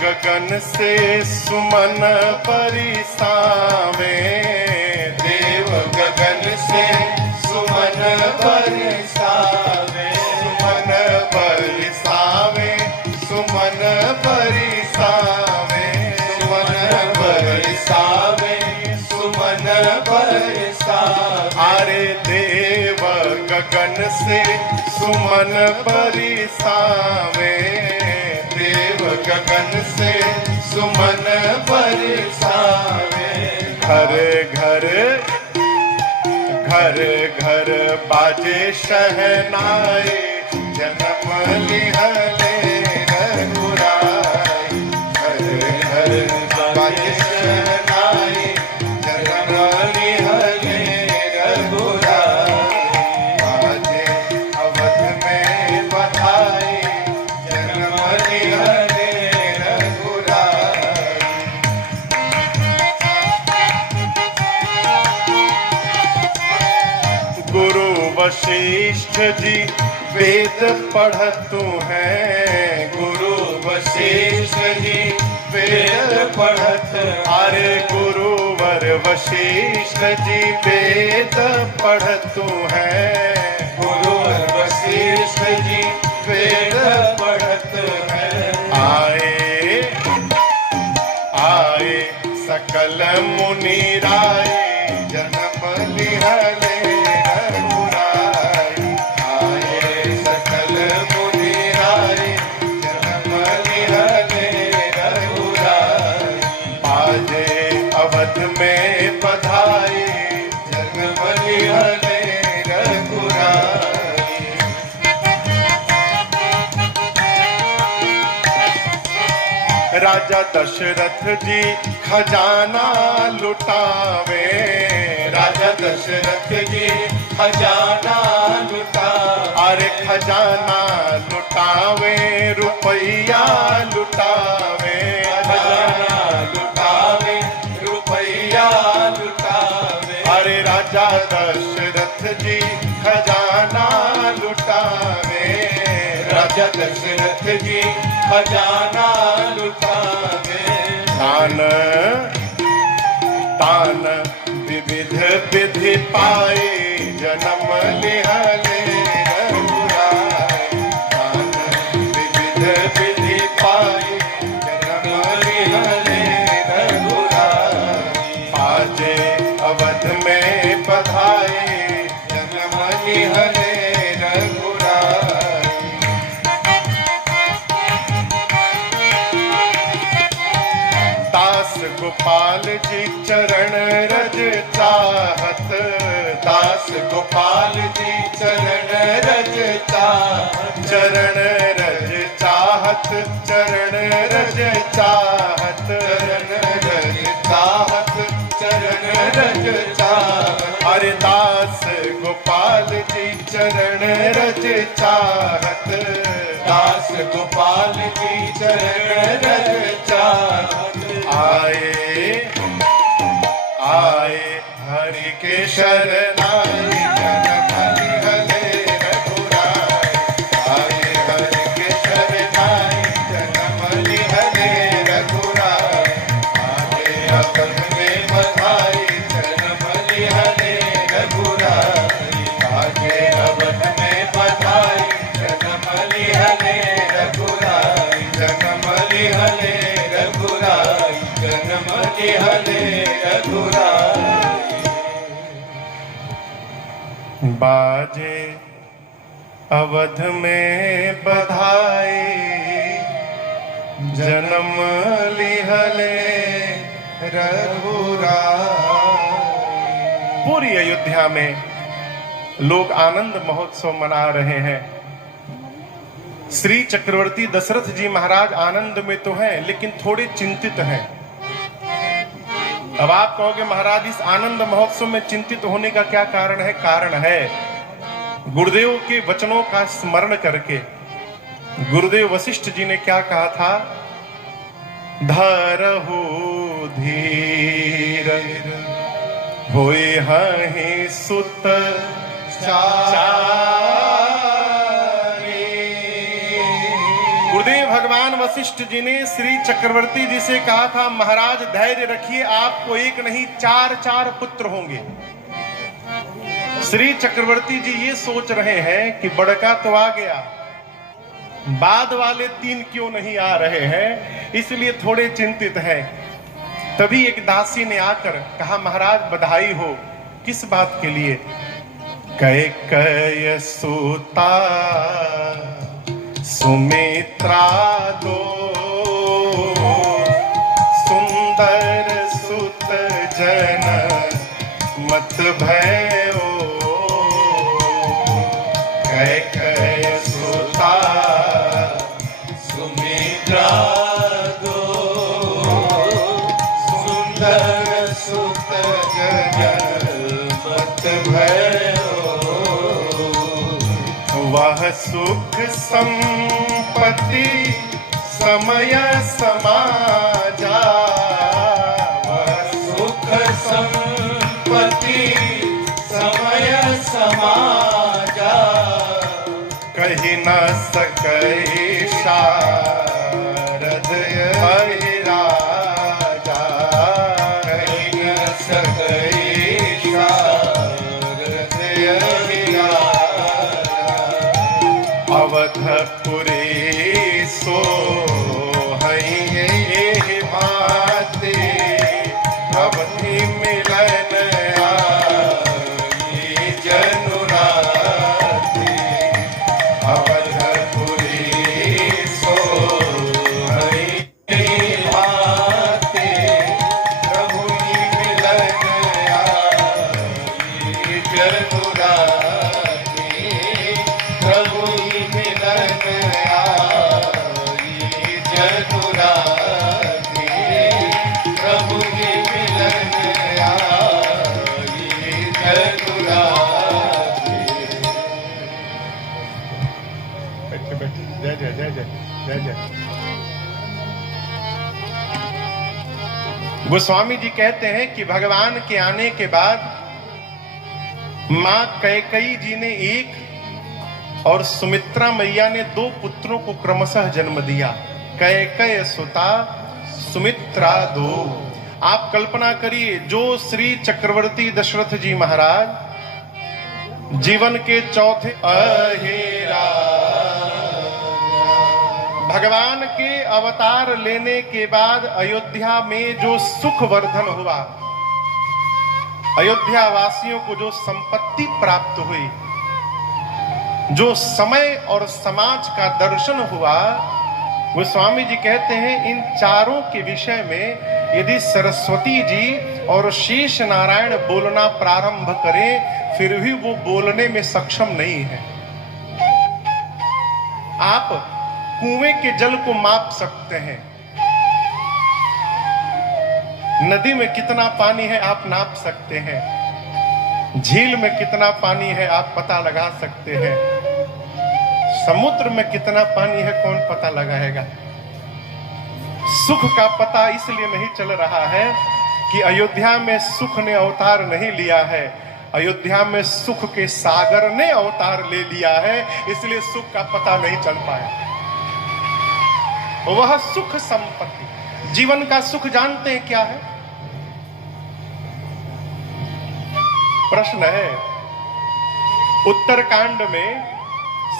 गगन से सुमन परिसावे, देव गगन से सुमन परिसावे, सुमन परिसावे, सुमन परिसावे, सुमन परिसावे, सुमन परिसावे। अरे देव गगन से सुमन परिसावे, देव गगन से सुमन परिसावे। घर घर घर घर बाजे शहनाई, जन्म लिहले रघुराई। घर घर बाजे शहनाई, जन्म लिहले रघुराई। बाजे अवध में बधाई, जन्म लिहले रघुराई। गुरु वशिष्ठ जी वेद पढ़तु हैं, गुरु वशिष्ठ जी वेद पढ़त। अरे गुरुवर वशिष्ठ जी वेद पढ़तु हैं, गुरुवर वशिष्ठ जी वेद पढ़त है। आए आए सकल मुनि राय, जन्म लिहले रघुराई। आए सकल मुनि राय, जन्म लिहले रघुराई। बाजे अवध में बधाई, जन्म लिहले रघुराई। राजा दशरथ जी खजाना लुटावे, राजा दशरथ जी खजाना लुटा। अरे खजाना लुटावे, रुपया लुटावे। खजाना लुटावे, रुपया लुटावे। अरे राजा दशरथ जी खजाना लुटावे, राजा दशरथ जी खजाना लुटावे। तान तान विविध विधि पाए, जन्म लिहले रघुराई। तान विविध विधि पाए, जन्म लिहले रघुराई। बाजे अवध में बधाई, जन्म लिहले रघुराई। दास गोपाल जी चरण रज चाहत, दास गोपाल जी चरण रज चाहत। चरण रज चाहत, चरण रज चाहत। चरण रज चाहत, चरण रज चाहत। अरे दास गोपाल जी चरण रज चाहत, दास गोपाल जी चरण रज चाहत। आए आए हरि के शरणाई, जन्म लिहले रघुराई। आए हरि के शरणाई, जन्म लिहले रघुराई। आगे अवध में बधाई, जन्म लिहले रघुराई। आगे अवध में बधाई, जन्म लिहले रघुराई। जन्म लिहले रघुराई। जन्म लिहले रघुराई। बाजे अवध में बधाई, जन्म लिहले रघुराई। पूरी अयोध्या में लोग आनंद महोत्सव मना रहे हैं। श्री चक्रवर्ती दशरथ जी महाराज आनंद में तो हैं, लेकिन थोड़े चिंतित हैं। अब आप कहोगे महाराज इस आनंद महोत्सव में चिंतित होने का क्या कारण है? कारण है गुरुदेव के वचनों का स्मरण करके गुरुदेव वशिष्ठ जी ने क्या कहा था? धरहु धीर होए हहि सुत गुरुदेव भगवान वशिष्ठ जी ने श्री चक्रवर्ती जी से कहा था, महाराज धैर्य रखिए, आपको एक नहीं चार पुत्र होंगे। श्री चक्रवर्ती जी ये सोच रहे हैं कि बड़का तो आ गया, बाद वाले 3 क्यों नहीं आ रहे हैं, इसलिए थोड़े चिंतित हैं। तभी एक दासी ने आकर कहा, महाराज बधाई हो। किस बात के लिए? कैकेयी सुता सुमित्रा दो सुंदर सुत जन मत भयो। कैकेयी सुता सुमित्रा दो सुंदर सुत जन मत भयो। वह सुख संपत्ति समय समाजा। वह सुख संपत्ति समय समाजा। कही न सकै शारद हरि राजा। कही न सकै शारद हरि राजा। अवधपुरी सो है भाते अवधि मिलन आई जनुराती। अवधपुरी सो है भाते प्रभु मिलन आई जनुराती। प्रभु मिलन आई जनुराती। प्रभु मिलन आई जनुराती। बैठे बैठे जय जय जय जय जय जय। गोस्वामी जी कहते हैं कि भगवान के आने के बाद मां कैकेयी जी ने 1 और सुमित्रा मैया ने 2 पुत्रों को क्रमशः जन्म दिया। कैकेयी सुता सुमित्रा 2। आप कल्पना करिए, जो श्री चक्रवर्ती दशरथ जी महाराज जीवन के चौथे अहिरा भगवान के अवतार लेने के बाद अयोध्या में जो सुख वर्धन हुआ, अयोध्या वासियों को जो संपत्ति प्राप्त हुई, जो समय और समाज का दर्शन हुआ, वो स्वामी जी कहते हैं इन चारों के विषय में यदि सरस्वती जी और शेष नारायण बोलना प्रारंभ करें फिर भी वो बोलने में सक्षम नहीं है। आप कुएं के जल को माप सकते हैं, नदी में कितना पानी है आप नाप सकते हैं, झील में कितना पानी है आप पता लगा सकते हैं, समुद्र में कितना पानी है कौन पता लगाएगा। सुख का पता इसलिए नहीं चल रहा है कि अयोध्या में सुख ने अवतार नहीं लिया है, अयोध्या में सुख के सागर ने अवतार ले लिया है, इसलिए सुख का पता नहीं चल पाया। वह सुख संपत्ति, जीवन का सुख जानते हैं क्या है? प्रश्न है, उत्तरकांड में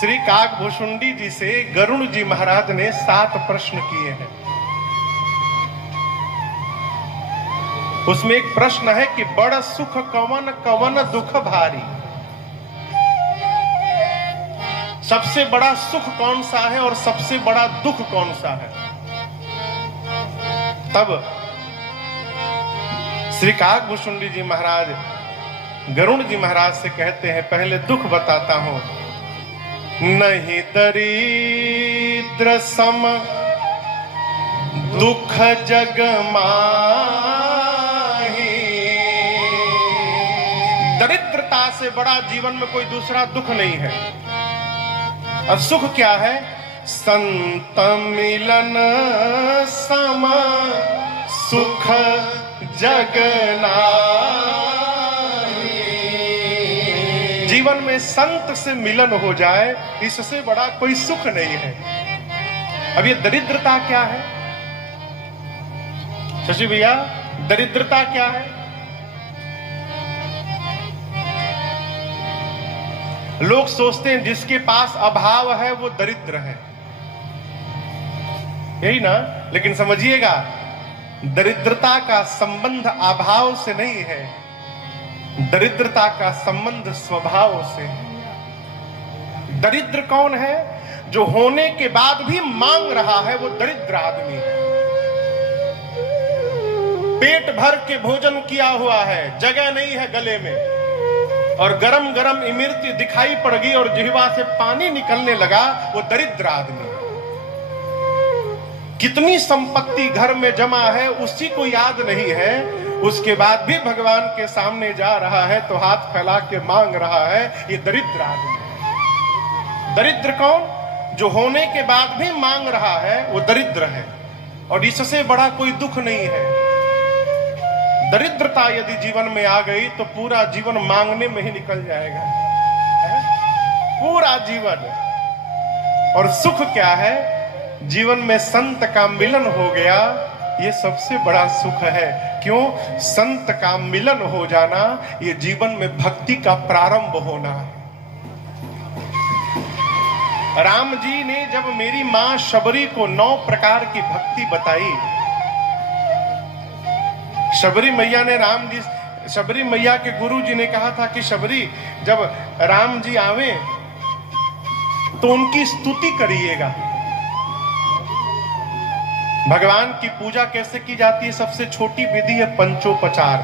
श्री काकभूषुंडी जी से गरुण जी महाराज ने 7 प्रश्न किए हैं। उसमें एक प्रश्न है कि बड़ सुख कवन कवन दुख भारी। सबसे बड़ा सुख कौन सा है और सबसे बड़ा दुख कौन सा है? तब श्री काकभूषुंडी जी महाराज गरुण जी महाराज से कहते हैं, पहले दुख बताता हूं। नहीं दरिद्र सम दुख जग माही, दरिद्रता से बड़ा जीवन में कोई दूसरा दुख नहीं है। और सुख क्या है? संत मिलन सम सुख जगना। जीवन में संत से मिलन हो जाए, इससे बड़ा कोई सुख नहीं है। अब ये दरिद्रता क्या है शशि भैया? दरिद्रता क्या है? लोग सोचते हैं जिसके पास अभाव है वो दरिद्र है, यही ना? लेकिन समझिएगा, दरिद्रता का संबंध अभाव से नहीं है, दरिद्रता का संबंध स्वभाव से है। दरिद्र कौन है? जो होने के बाद भी मांग रहा है, वो दरिद्र आदमी है। पेट भर के भोजन किया हुआ है, जगह नहीं है गले में, और गरम गरम इमरती दिखाई पड़ गई और जिह्वा से पानी निकलने लगा, वो दरिद्र आदमी है। कितनी संपत्ति घर में जमा है उसी को याद नहीं है, उसके बाद भी भगवान के सामने जा रहा है तो हाथ फैला के मांग रहा है, ये दरिद्र आदमी है। दरिद्र कौन? जो होने के बाद भी मांग रहा है, वो दरिद्र है। और इससे बड़ा कोई दुख नहीं है। दरिद्रता यदि जीवन में आ गई तो पूरा जीवन मांगने में ही निकल जाएगा, पूरा जीवन। और सुख क्या है? जीवन में संत का मिलन हो गया, ये सबसे बड़ा सुख है। क्यों? संत का मिलन हो जाना, ये जीवन में भक्ति का प्रारंभ होना है। राम जी ने जब मेरी मां शबरी को 9 प्रकार की भक्ति बताई, शबरी मैया ने शबरी मैया के गुरु जी ने कहा था कि शबरी, जब राम जी आवे तो उनकी स्तुति करिएगा। भगवान की पूजा कैसे की जाती है? सबसे छोटी विधि है पंचोपचार।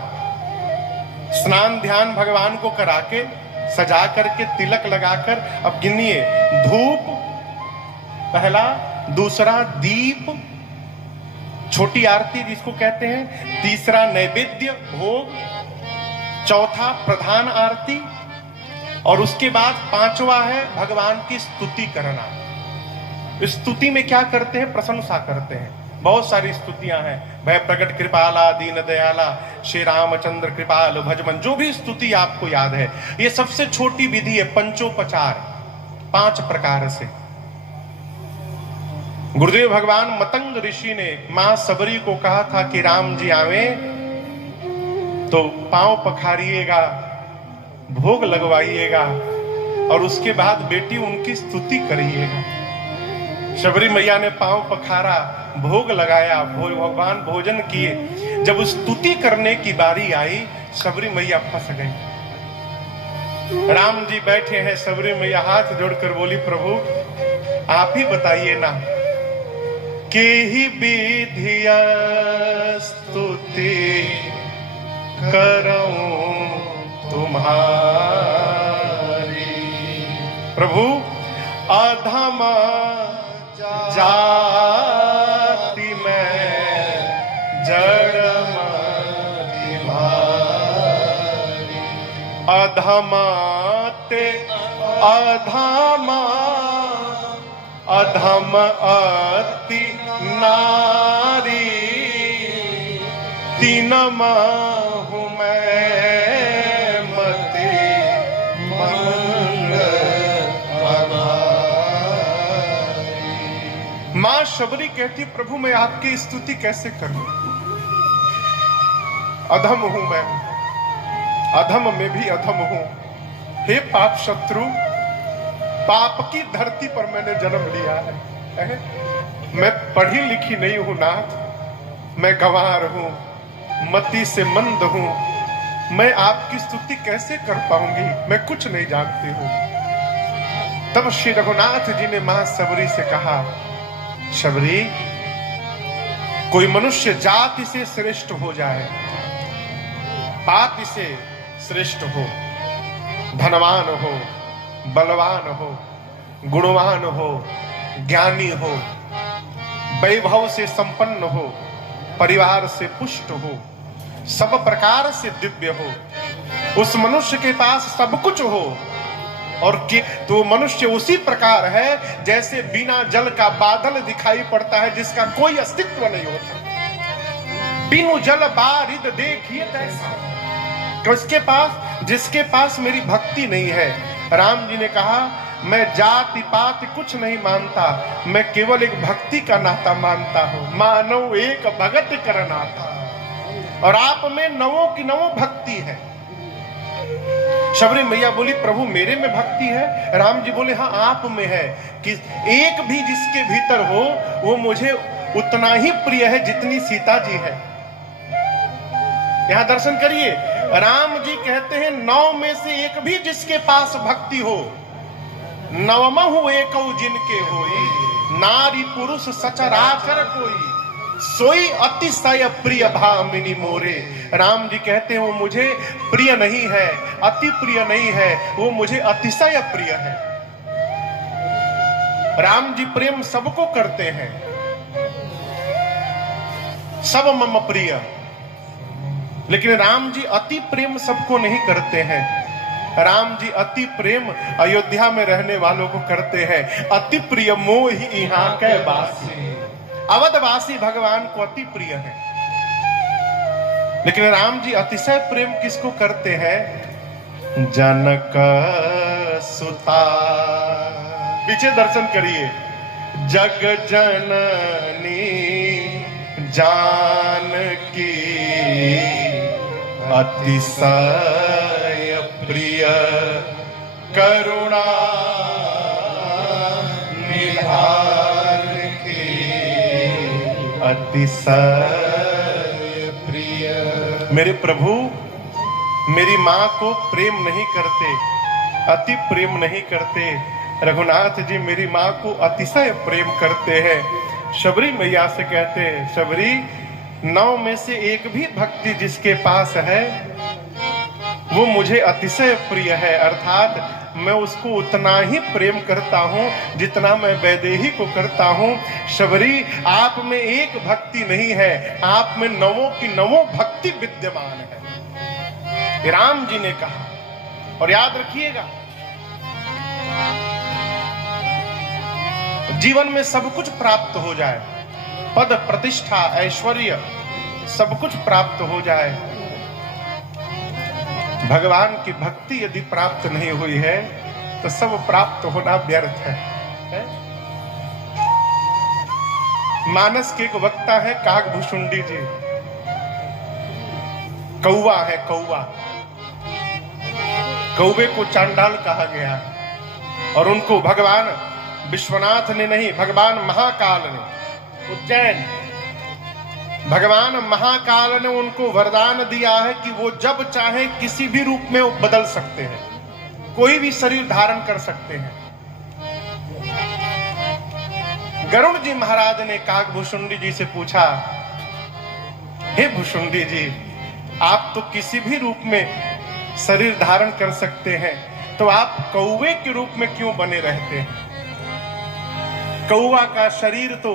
स्नान ध्यान भगवान को करा के, सजा करके, तिलक लगाकर, अब गिनिए, धूप पहला, दूसरा दीप, छोटी आरती जिसको कहते हैं, तीसरा नैवेद्य भोग, चौथा प्रधान आरती, और उसके बाद 5वां है भगवान की स्तुति करना। स्तुति में क्या करते हैं? प्रशंसा करते हैं। बहुत सारी स्तुतियां हैं, भय प्रकट कृपाला, दीन दयाला, श्री रामचंद्र कृपाल भजमन, जो भी स्तुति आपको याद है। ये सबसे छोटी विधि है, पंचोपचार, 5 प्रकार से। गुरुदेव भगवान मतंग ऋषि ने मां सबरी को कहा था कि राम जी आवे तो पांव पखारिएगा, भोग लगवाइएगा, और उसके बाद बेटी उनकी स्तुति करिएगा। शबरी मैया ने पांव पखारा, भोग लगाया, भगवान भोजन किए। जब स्तुति करने की बारी आई, शबरी मैया फंस गई। राम जी बैठे हैं, शबरी मैया हाथ जोड़कर बोली, प्रभु आप ही बताइए ना, के ही विधिया स्तुति करऊं तुम्हारी। प्रभु अधमा जाति में जड़मति भारी। अधमाते अधमा अधम अति नारी, तीन माहू मैं मति मंग अभारी। मां शबरी कहती, प्रभु मैं आपकी स्तुति कैसे करूं? अधम हूं मैं, अधम में भी अधम हूं। हे पाप शत्रु, पाप की धरती पर मैंने जन्म लिया है। मैं पढ़ी लिखी नहीं हूं नाथ, मैं गंवार हूं, मति से मंद हूं। मैं आपकी स्तुति कैसे कर पाऊंगी? मैं कुछ नहीं जानती हूं। तब श्री रघुनाथ जी ने मां सबरी से कहा, शबरी, कोई मनुष्य जाति से श्रेष्ठ हो जाए, पापी से श्रेष्ठ हो, धनवान हो, बलवान हो, गुणवान हो, ज्ञानी हो, वैभव से संपन्न हो, परिवार से पुष्ट हो, सब प्रकार से दिव्य हो, उस मनुष्य के पास सब कुछ हो और कि तो मनुष्य उसी प्रकार है जैसे बिना जल का बादल दिखाई पड़ता है, जिसका कोई अस्तित्व नहीं होता। बिनु जल बारिद देखिए तैसा, तो इसके पास जिसके पास मेरी भक्ति नहीं है, राम जी ने कहा मैं जाति पात कुछ नहीं मानता, मैं केवल एक भक्ति का नाता मानता हूं। मानव एक भगत कर नाता, और आप में नवों की नवों भक्ति है। शबरी मैया बोली प्रभु मेरे में भक्ति है। राम जी बोले हाँ आप में है, कि एक भी जिसके भीतर हो वो मुझे उतना ही प्रिय है जितनी सीता जी है। यहां दर्शन करिए, राम जी कहते हैं 9 में से एक भी जिसके पास भक्ति हो, नवमहु एक जिनके होई, नारी पुरुष सचराचर कोई, सोई अतिशय प्रिय भामिनी मोरे। राम जी कहते हैं वो मुझे प्रिय नहीं है, अति प्रिय नहीं है, वो मुझे अतिशय प्रिय है। राम जी प्रेम सबको करते हैं, सब मम प्रिय, लेकिन राम जी अति प्रेम सबको नहीं करते हैं। राम जी अति प्रेम अयोध्या में रहने वालों को करते हैं। अति प्रिय मोहि यहाँ के वासी, अवधवासी भगवान को अति प्रिय है। लेकिन राम जी अतिशय प्रेम किसको करते हैं? जनक सुता। पीछे दर्शन करिए, जग जननी जानकी अतिशय प्रिय करुणा निधान की अतिशय प्रिय। मेरे प्रभु मेरी मां को प्रेम नहीं करते, अति प्रेम नहीं करते। रघुनाथ जी मेरी मां को अतिशय प्रेम करते हैं। शबरी मैया से कहते हैं शबरी 9 में से एक भी भक्ति जिसके पास है वो मुझे अतिशय प्रिय है, अर्थात मैं उसको उतना ही प्रेम करता हूं जितना मैं वैदेही को करता हूं। शबरी आप में एक भक्ति नहीं है, आप में नवों की नवों भक्ति विद्यमान है, राम जी ने कहा। और याद रखिएगा जीवन में सब कुछ प्राप्त हो जाए, पद प्रतिष्ठा ऐश्वर्य सब कुछ प्राप्त हो जाए, भगवान की भक्ति यदि प्राप्त नहीं हुई है तो सब प्राप्त होना व्यर्थ है। मानस के एक वक्ता है काकभूषुंडी जी, कौवा है कौवा, कौवे को चांडाल कहा गया और उनको भगवान विश्वनाथ ने नहीं, भगवान महाकाल ने, उज्जैन भगवान महाकाल ने उनको वरदान दिया है कि वो जब चाहे किसी भी रूप में बदल सकते हैं, कोई भी शरीर धारण कर सकते हैं। गरुड़ जी महाराज ने काकभूषुंडी जी से पूछा, हे भूषुंडी जी आप तो किसी भी रूप में शरीर धारण कर सकते हैं, तो आप कौवे के रूप में क्यों बने रहते हैं? कौवा का शरीर तो